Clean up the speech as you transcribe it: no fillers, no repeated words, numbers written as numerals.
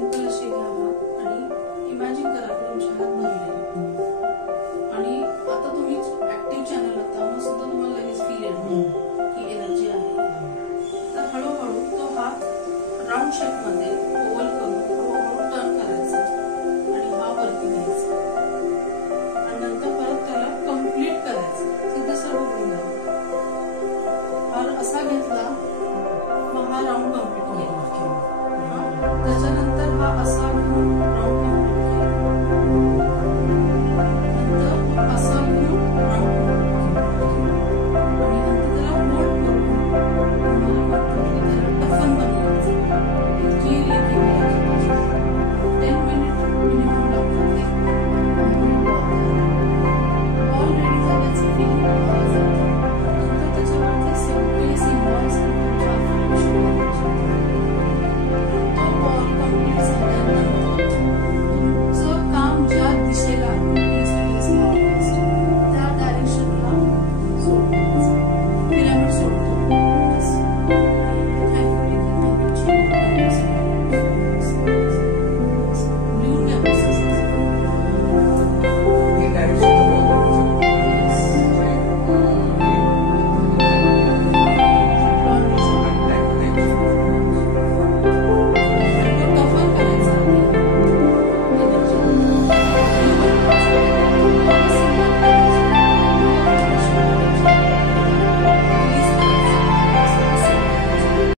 Simple असे घ्या हात आणि इमॅजिन करा की तुमचे हात भरले आणि आता तुम्ही ऍक्टिव्ह चॅनल होता मग सुद्धा तुम्हाला लगेच फील येणार की एनर्जी आहे. तर हळूहळू तो हात राऊंड शेप मध्ये ओव्हल करून हळूहळू टर्न करायचा आणि हा वरती घ्यायचा आणि नंतर परत त्याला कम्प्लीट करायचं. सिद्ध सर्व घेऊन हार असा घेतला मग हा राऊंड कम्प्लीट केला. त्याच्यानंतर हा असा